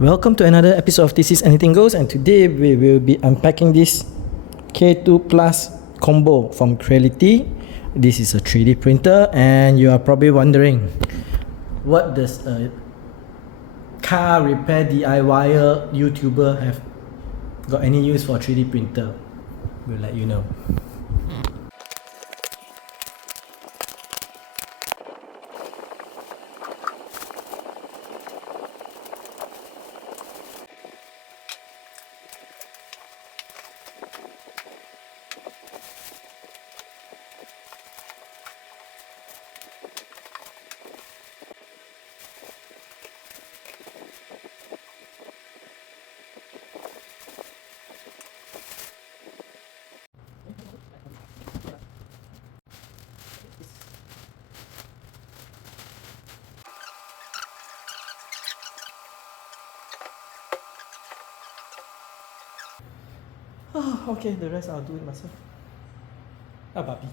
Welcome to another episode of This Is Anything Goes, and today we will be unpacking this K2 Plus combo from Creality. This is a 3D printer, and you are probably wondering, what does a car repair DIYer YouTuber have got any use for a 3D printer? We'll let you know. Oh, okay, the rest I'll do it myself. Ah, babi.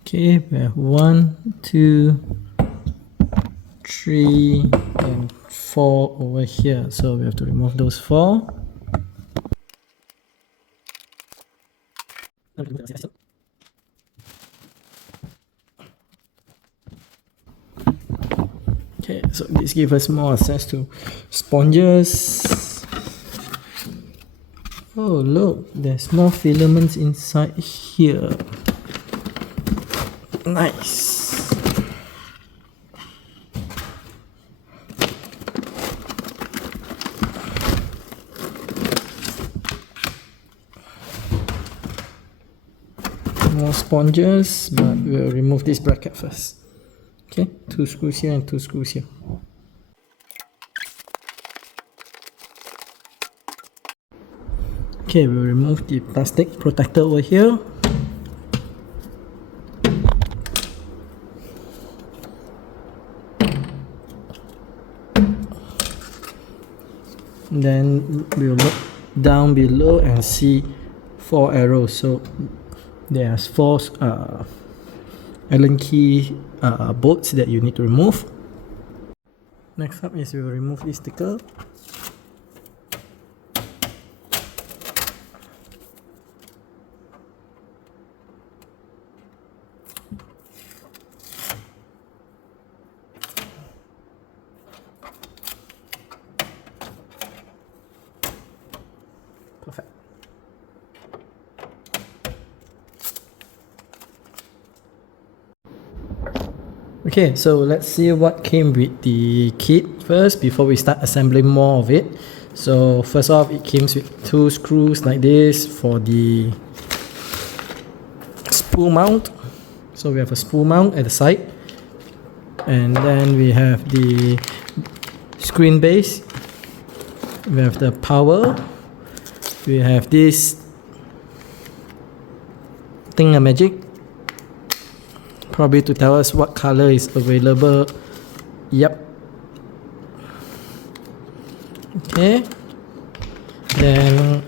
Okay, we have 1, 2, 3, and 4 over here. So we have to remove those 4. Okay, so this gives us more access to sponges. Oh look, there's more filaments inside here. Nice. More sponges, but we'll remove this bracket first. Okay, 2 screws here and 2 screws here. Okay, we'll remove the plastic protector over here. Then we'll look down below and see 4 arrows. So there's 4 Allen key bolts that you need to remove. Next up is we'll remove this sticker. Perfect. Okay, so let's see what came with the kit first before we start assembling more of it. So first off, it came with 2 screws like this for the spool mount. So we have a spool mount at the side, and then we have the screen base, we have the power, we have this thingamajig, probably to tell us what color is available. Yep. Okay. Then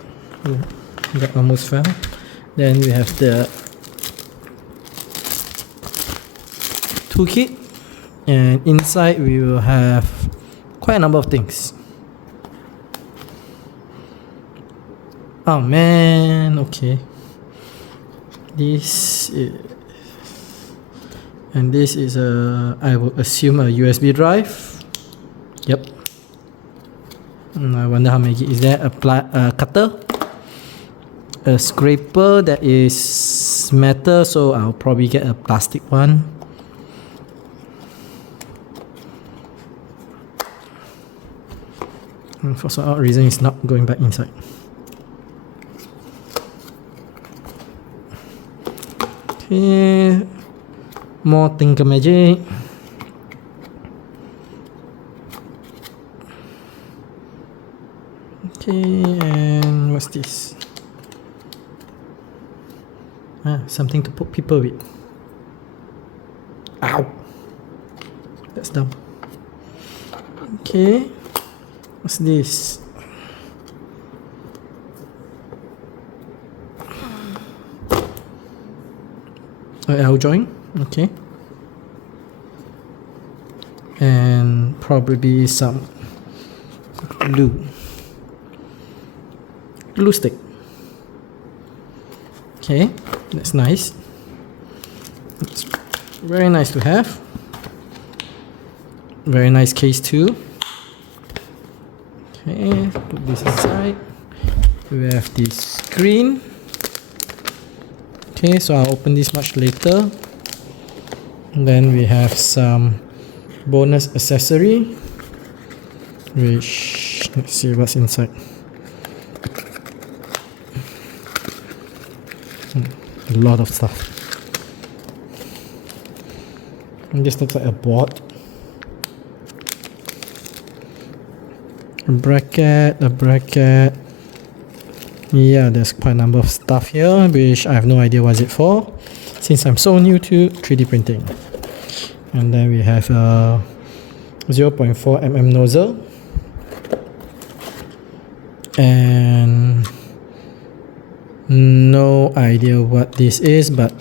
that almost fell. Then we have the toolkit, and inside we will have quite a number of things. Oh man, okay. This is, and this is a, I would assume, a USB drive. Yep. I wonder how many gig is there. A cutter, a scraper that is metal, so I'll probably get a plastic one. And for some odd reason, it's not going back inside. Okay. More thingamajig. Okay, and what's this? Something to poke people with. Ow! That's dumb. Okay. What's this? L joint, okay, and probably some glue stick. Okay, that's nice. It's very nice to have. Very nice case too. Okay, put this aside. We have this screen. Okay, so I'll open this much later. And then we have some bonus accessory, which, let's see what's inside. A lot of stuff. And this looks like a board. A bracket. Yeah, there's quite a number of stuff here, which I have no idea what it's for, since I'm so new to 3D printing. And then we have a 0.4 mm nozzle. And no idea what this is, but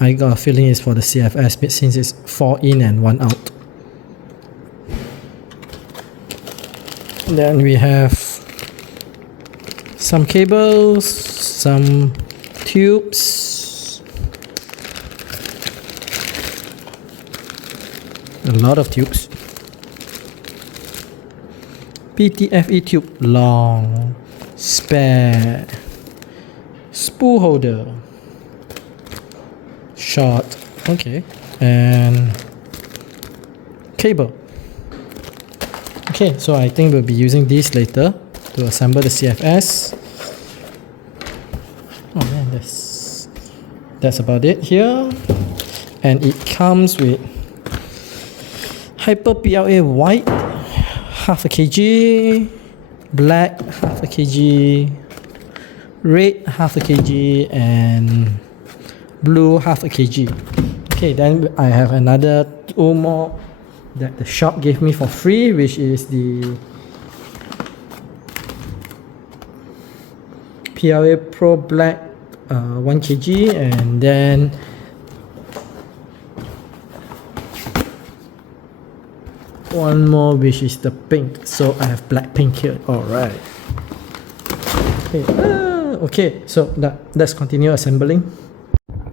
I got a feeling it's for the CFS bit since it's 4 in and 1 out. Then we have some cables, some tubes, a lot of tubes. PTFE tube, long, spare, spool holder, short, okay, and cable. Okay, so I think we'll be using this later to assemble the CFS. Oh man, that's about it here. And it comes with Hyper PLA white, half a kg, black, half a kg, red, half a kg, and blue, half a kg. Okay, then I have another 2 more that the shop gave me for free, which is the PLA Pro Black 1 kg, and then one more, which is the pink. So I have black pink here. Alright. Okay, so let's continue assembling.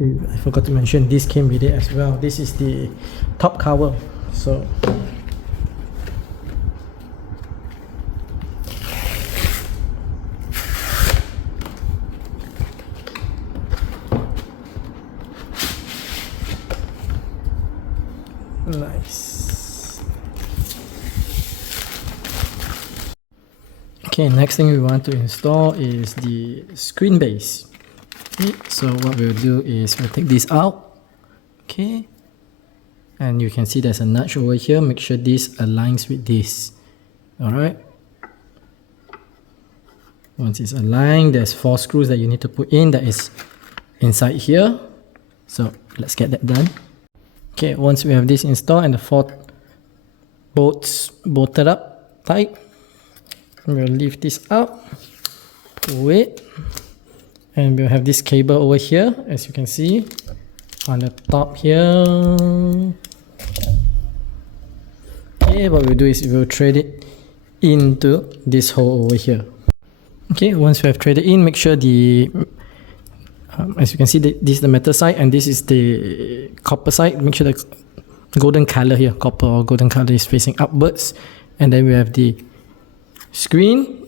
I forgot to mention this came with it as well. This is the top cover. So nice. Okay, next thing we want to install is the screen base. Okay, so what we'll do is we'll take this out. Okay, and you can see there's a notch over here. Make sure this aligns with this. Alright, once it's aligned, there's 4 screws that you need to put in that is inside here. So let's get that done. Okay, once we have this installed and the 4 bolts bolted up tight, we'll lift this up, wait, and we'll have this cable over here, as you can see on the top here. Okay, what we'll do is we'll thread it into this hole over here. Okay, once we have threaded in, make sure the as you can see, this is the metal side and this is the copper side. Make sure the golden color here, copper or golden color, is facing upwards. And then we have the screen.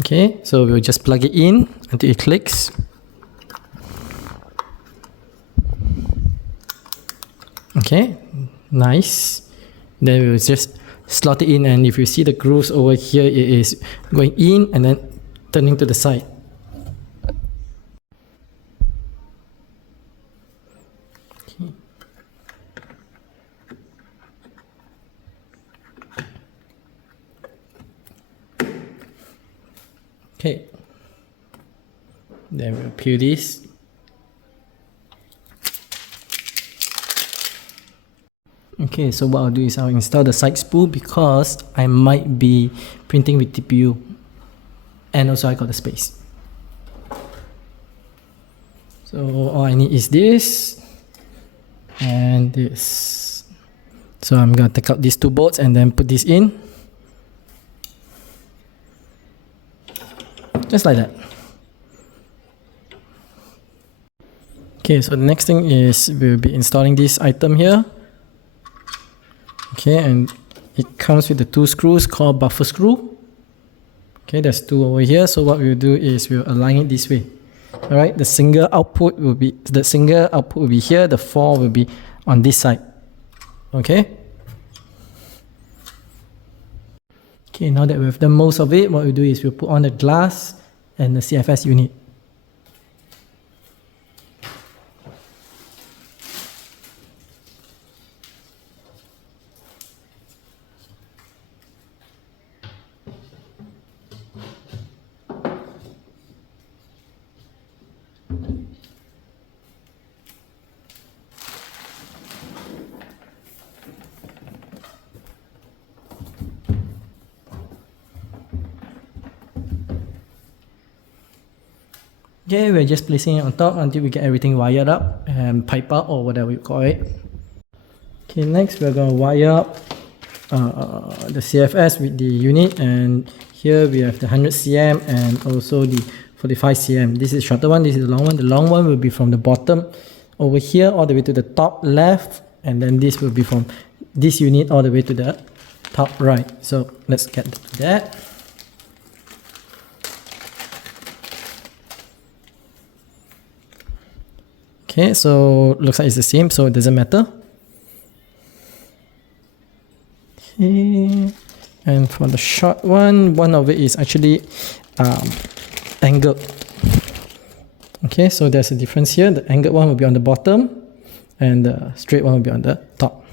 Okay, so we'll just plug it in until it clicks. Okay, nice. Then we'll just slot it in, and if you see the grooves over here, it is going in and then turning to the side. Okay, then we'll peel this. Okay, so what I'll do is I'll install the side spool because I might be printing with TPU, and also I got the space. So all I need is this and this. So I'm gonna take out these two bolts and then put this in. Just like that. Okay, so the next thing is we'll be installing this item here. Okay, and it comes with the two screws called buffer screw. Okay, there's two over here. So what we'll do is we'll align it this way. All right, the single output will be here. The four will be on this side. Okay. Okay, now that we've done most of it, what we'll do is we'll put on the glass and the CFS unit. Okay, we're just placing it on top until we get everything wired up and pipe out or whatever you call it. Okay, next we're going to wire up the CFS with the unit, and here we have the 100 cm and also the 45 cm. This is the shorter one, this is the long one. The long one will be from the bottom over here all the way to the top left, and then this will be from this unit all the way to the top right. So let's get to that. Okay, so looks like it's the same, so it doesn't matter. Okay, and for the short one, one of it is actually angled. Okay, so there's a difference here. The angled one will be on the bottom and the straight one will be on the top.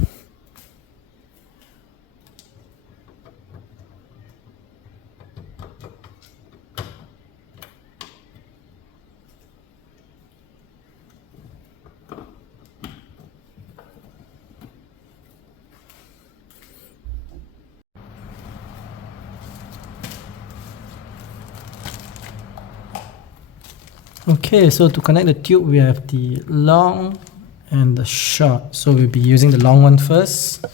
Okay, so to connect the tube, we have the long and the short. So we'll be using the long one first.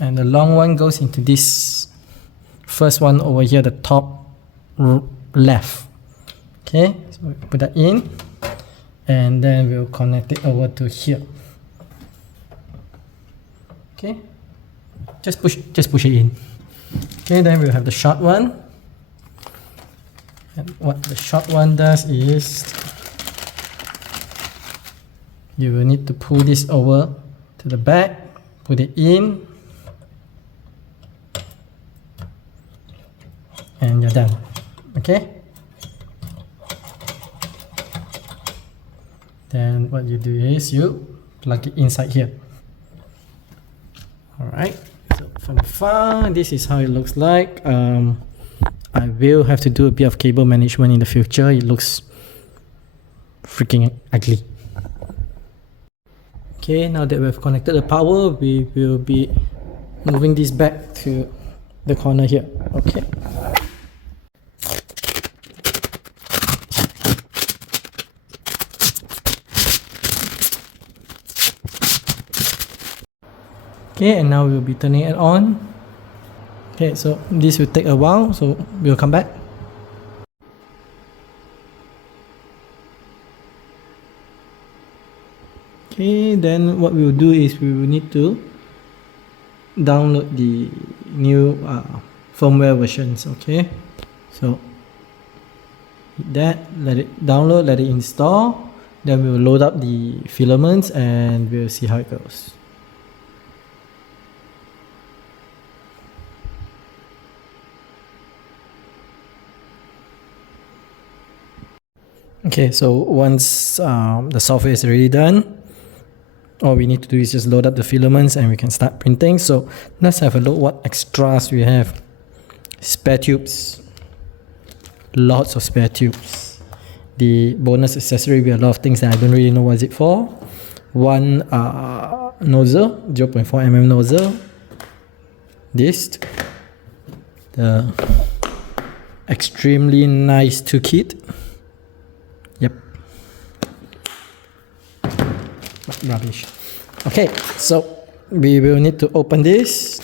And the long one goes into this first one over here, the top left. Okay, so we put that in. And then we'll connect it over to here. Okay, just push it in. Okay, then we'll have the short one. And what the short one does is you will need to pull this over to the back, put it in, and you're done. Okay? Then what you do is you plug it inside here. Alright, so from far, this is how it looks like. I will have to do a bit of cable management in the future. It looks freaking ugly. Okay, now that we've connected the power, we will be moving this back to the corner here. Okay. Okay, and now we'll be turning it on. Okay, so this will take a while, so we'll come back. Okay, then what we will do is we will need to download the new firmware versions. Okay, so hit that, let it download, let it install, then we will load up the filaments and we'll see how it goes. Okay, so once the software is already done, all we need to do is just load up the filaments and we can start printing. So let's have a look what extras we have. Spare tubes, lots of spare tubes. The bonus accessory, we have a lot of things that I don't really know what is it for. One nozzle, 0.4 mm nozzle. This, the extremely nice toolkit. rubbish. Okay, so we will need to open this.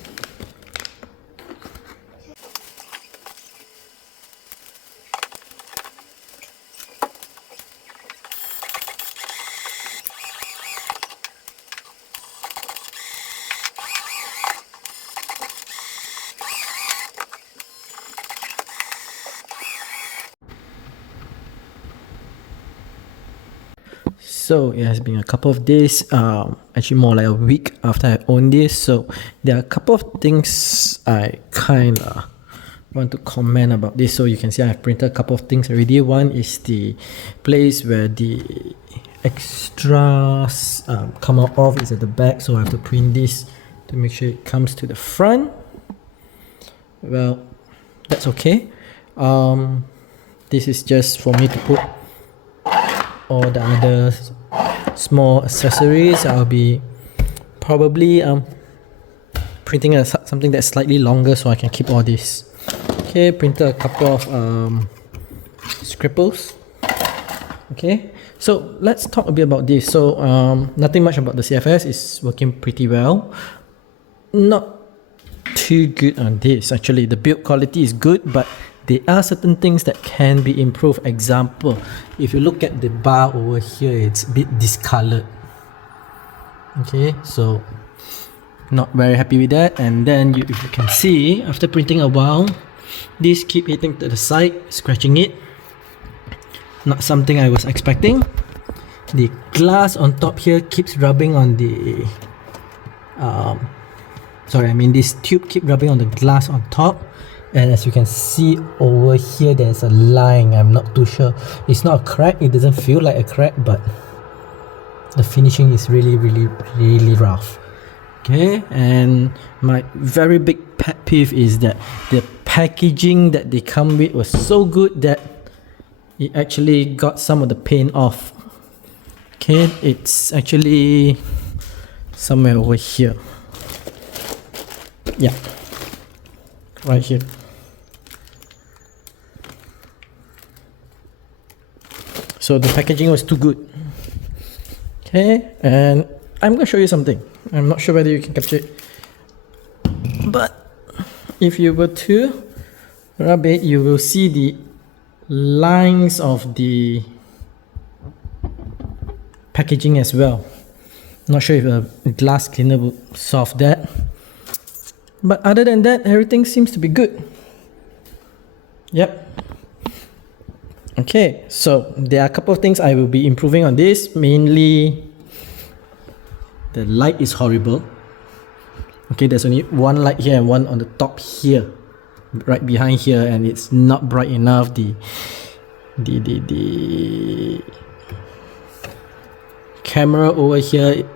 So it has been a couple of days, actually more like a week after I owned this. So there are a couple of things I kind of want to comment about this. So you can see I've printed a couple of things already. One is the place where the extras come out of is at the back. So I have to print this to make sure it comes to the front. Well, that's okay. This is just for me to put all the other small accessories. I'll be probably printing something that's slightly longer so I can keep all this. Okay, printed a couple of scribbles. Okay, so let's talk a bit about this. So nothing much about the CFS, is working pretty well. Not too good on this actually. The build quality is good, but there are certain things that can be improved. Example, if you look at the bar over here, it's a bit discolored. Okay, so not very happy with that. And then if you can see, after printing a while, this keep hitting to the side, scratching it. Not something I was expecting. The glass on top here keeps rubbing on the this tube keep rubbing on the glass on top. And as you can see over here, there's a line. I'm not too sure. It's not a crack. It doesn't feel like a crack, but the finishing is really rough. Okay, and my very big pet peeve is that the packaging that they come with was so good that it actually got some of the paint off. Okay, it's actually somewhere over here. Yeah, right here. So the packaging was too good. Okay, and I'm going to show you something. I'm not sure whether you can capture it, but if you were to rub it, you will see the lines of the packaging as well. Not sure if a glass cleaner will solve that, but other than that, everything seems to be good. Yep. Okay, so there are a couple of things I will be improving on this. Mainly, the light is horrible. Okay, there's only one light here and one on the top here, right behind here, and it's not bright enough. The camera over here,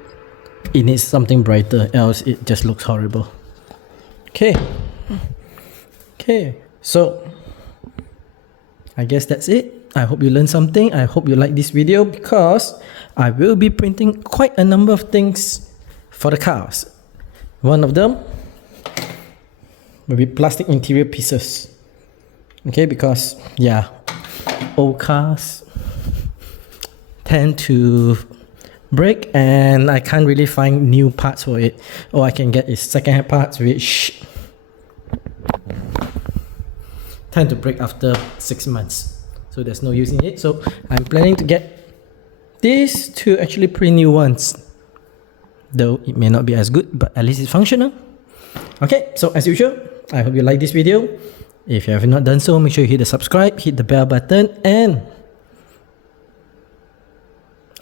it needs something brighter, else it just looks horrible. Okay, so I guess that's it. I hope you learned something. I hope you like this video, because I will be printing quite a number of things for the cars. One of them will be plastic interior pieces. Okay, because yeah, old cars tend to break and I can't really find new parts for it. All I can get is second-hand parts, which tend to break after 6 months. So there's no use in it. So I'm planning to get this to actually print new ones. Though it may not be as good, but at least it's functional. Okay, so as usual, I hope you like this video. If you have not done so, make sure you hit the subscribe, hit the bell button, and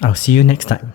I'll see you next time.